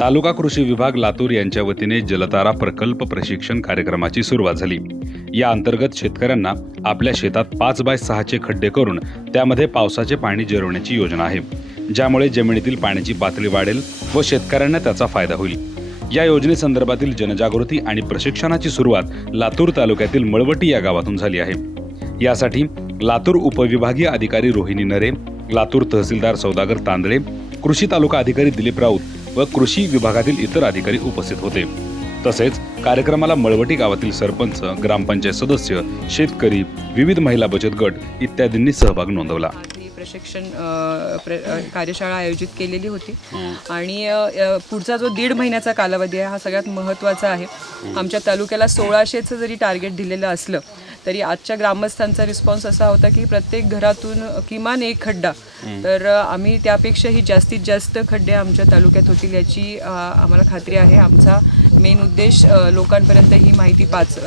तालुका कृषी विभाग लातूर यांच्या वतीने जलतारा प्रकल्प प्रशिक्षण कार्यक्रमाची सुरुवात झाली. या अंतर्गत शेतकऱ्यांना आपल्या शेतात पाच बाय सहाचे खड्डे करून त्यामध्ये पावसाचे पाणी जिरवण्याची योजना आहे. ज्यामुळे जमिनीतील पाण्याची पातळी वाढेल व शेतकऱ्यांना त्याचा फायदा होईल. या योजनेसंदर्भातील जनजागृती आणि प्रशिक्षणाची सुरुवात लातूर तालुक्यातील मळवटी या गावातून झाली आहे. यासाठी लातूर उपविभागीय अधिकारी रोहिणी नरे लातूर तहसीलदार सौदागर तांदळे कृषी तालुका अधिकारी दिलीप राऊत व कृषी विभागातील इतर अधिकारी उपस्थित होते. तसेच कार्यक्रमाला मळवटी गावातील सरपंच ग्रामपंचायत सदस्य शेतकरी विविध महिला बचत गट इत्यादींनी सहभाग नोंदवला. प्रशिक्षण कार्यशाळा आयोजित केलेली होती. आणि पुढचा जो दीड महिन्याचा कालावधी आहे हा सगळ्यात महत्त्वाचा आहे. आमच्या तालुक्याला सोळाशेचं जरी टार्गेट दिलेलं असलं तरी आजच्या ग्रामस्थांचा रिस्पॉन्स असा होता की प्रत्येक घरातून किमान एक खड्डा. तर आम्ही त्यापेक्षाही जास्तीत जास्त खड्डे आमच्या तालुक्यात होतील याची आम्हाला खात्री आहे. आमचा मेन उद्देश लोकांपर्यंत ही माहिती पाच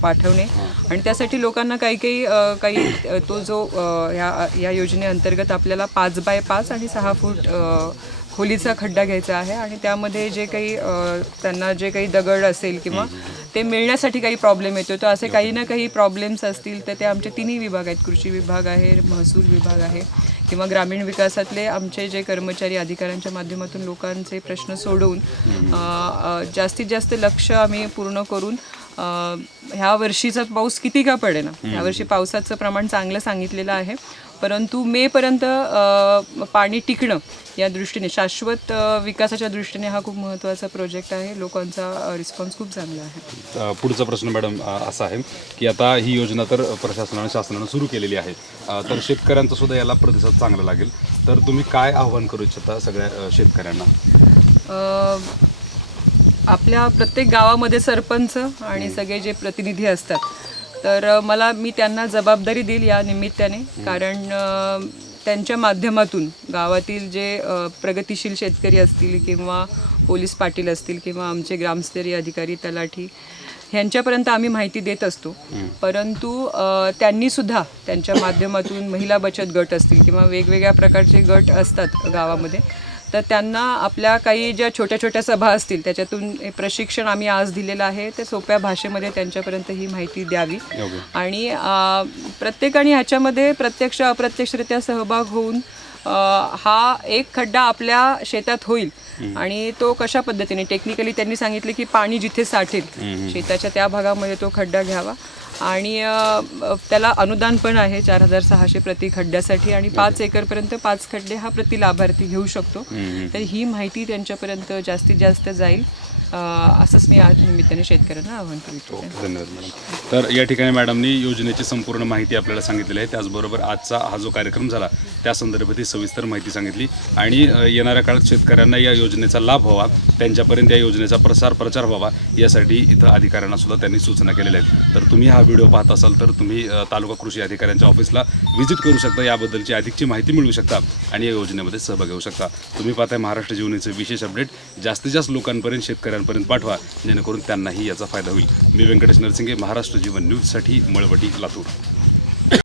पाठवणे. आणि त्यासाठी लोकांना काही काही काही तो जो ह्या या योजनेअंतर्गत आपल्याला पाच बाय पाच आणि सहा फूट खोलीचा खड्डा घ्यायचा आहे आणि त्यामध्ये जे काही त्यांना जे काही दगड असेल किंवा ते मिळण्यासाठी काही प्रॉब्लेम येतो. तर असे काही ना काही प्रॉब्लेम्स असतील तर ते आमचे तिन्ही विभाग आहेत. कृषी विभाग आहे महसूल विभाग आहे किंवा ग्रामीण विकासातले आमचे जे कर्मचारी अधिकाऱ्यांच्या माध्यमातून लोकांचे प्रश्न सोडवून जास्तीत जास्त लक्ष आम्ही पूर्ण करून ह्या वर्षीचा पाऊस किती का पडेना? ह्या वर्षी पावसाचं प्रमाण चांगलं सांगितलेलं आहे. परंतु मेपर्यंत पाणी टिकणं या दृष्टीने शाश्वत विकासाच्या दृष्टीने हा खूप महत्त्वाचा प्रोजेक्ट आहे. लोकांचा रिस्पॉन्स खूप चांगला आहे. पुढचा प्रश्न मॅडम असा आहे की आता ही योजना तर प्रशासनाने शासनानं सुरू केलेली आहे. तर शेतकऱ्यांचा सुद्धा याला प्रतिसाद चांगला लागेल. तर तुम्ही काय आव्हान करू इच्छिता सगळ्या शेतकऱ्यांना? आपल्या प्रत्येक गावामध्ये सरपंच आणि सगळे जे प्रतिनिधी असतात. तर मला मी त्यांना जबाबदारी देईल या निमित्ताने. कारण त्यांच्या माध्यमातून गावातील जे प्रगतिशील शेतकरी असतील किंवा पोलीस पाटील असतील किंवा आमचे ग्रामस्तरीय अधिकारी तलाठी ह्यांच्यापर्यंत आम्ही माहिती देत असतो. परंतु अ, त्यांनी सुद्धा त्यांच्या माध्यमातून महिला बचत गट असतील किंवा वेगवेगळ्या प्रकारचे गट असतात गावामध्ये तर त्यांना आपल्या काही ज्या छोट्या छोट्या सभा असतील त्याच्यातून प्रशिक्षण आम्ही आज दिलेलं आहे ते सोप्या भाषेमध्ये त्यांच्यापर्यंत ही माहिती द्यावी. आणि प्रत्येकाने ह्याच्यामध्ये प्रत्यक्ष अप्रत्यक्षरित्या सहभाग होऊन हा एक खड्डा आपल्या शेतात होईल. आणि तो कशा पद्धतीने टेक्निकली त्यांनी सांगितले की पाणी जिथे साठेल शेताच्या त्या भागामध्ये तो खड्डा घ्यावा. आणि त्याला अनुदान पण आहे चार हजार सहाशे प्रति खड्ड्यासाठी आणि पाच एकरपर्यंत पाच खड्डे हा प्रति लाभार्थी घेऊ शकतो. तर ही माहिती त्यांच्यापर्यंत जास्तीत जास्त जाईल. असंच मी आज निमित्ताने शेतकऱ्यांना आवाहन करू हो, धन्यवाद मॅडम. तर या ठिकाणी मॅडमनी योजनेची संपूर्ण माहिती आपल्याला सांगितलेली आहे. त्याचबरोबर आजचा हा जो कार्यक्रम झाला त्या संदर्भात सविस्तर माहिती सांगितली. आणि येणाऱ्या काळात शेतकऱ्यांना या योजनेचा लाभ व्हावा त्यांच्यापर्यंत या योजनेचा प्रसार प्रचार व्हावा यासाठी इथं अधिकाऱ्यांना सुद्धा त्यांनी सूचना केलेल्या आहेत. तर तुम्ही हा व्हिडिओ पाहत असाल तर तुम्ही तालुका कृषी अधिकाऱ्यांच्या ऑफिसला व्हिजिट करू शकता. याबद्दलची अधिकची माहिती मिळवू शकता आणि या योजनेमध्ये सहभाग घेऊ शकता. तुम्ही पाहताय महाराष्ट्र जीवनीचं विशेष अपडेट. जास्तीत जास्त लोकांपर्यंत शेतकऱ्यांपर्यंत पाठवा. जेणेकरून त्यांनाही याचा फायदा होईल. मी व्यंकटेश नरसिंगे महाराष्ट्र जीवन न्यूजसाठी मळवटी लातूर.